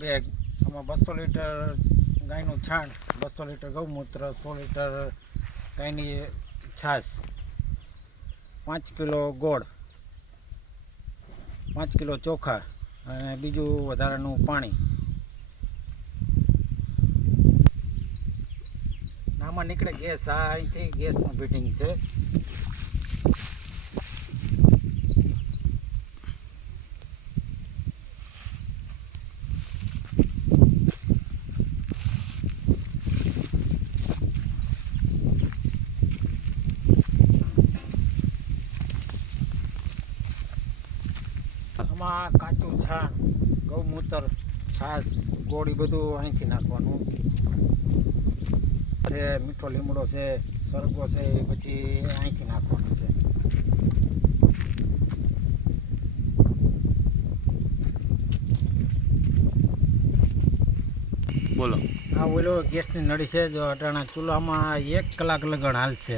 Bag, આમાં 200 litre ગાયનું છાણ, 200 લીટર ગૌમૂત્ર, 100 લીટર ગાયની છાશ, 5 કિલો ગોળ, 5 કિલો ચોખા અને બીજું વધારાનું પાણી. આમાં નીકળે ગેસ. આ અહીંથી ગેસનું ફિટિંગ છે. આમાં કાચું છાણ, ગૌમૂત્ર, છાશ, ગોળી બધું અહીંથી નાખવાનું છે. મીઠો લીમડો છે, સરગવો છે, એ પછી અહીંથી નાખવાનું છે. બોલો. આ ઓલો ગેસની નળી છે. જો અટાણા ચૂલામાં 1 કલાક લગણ હાલશે.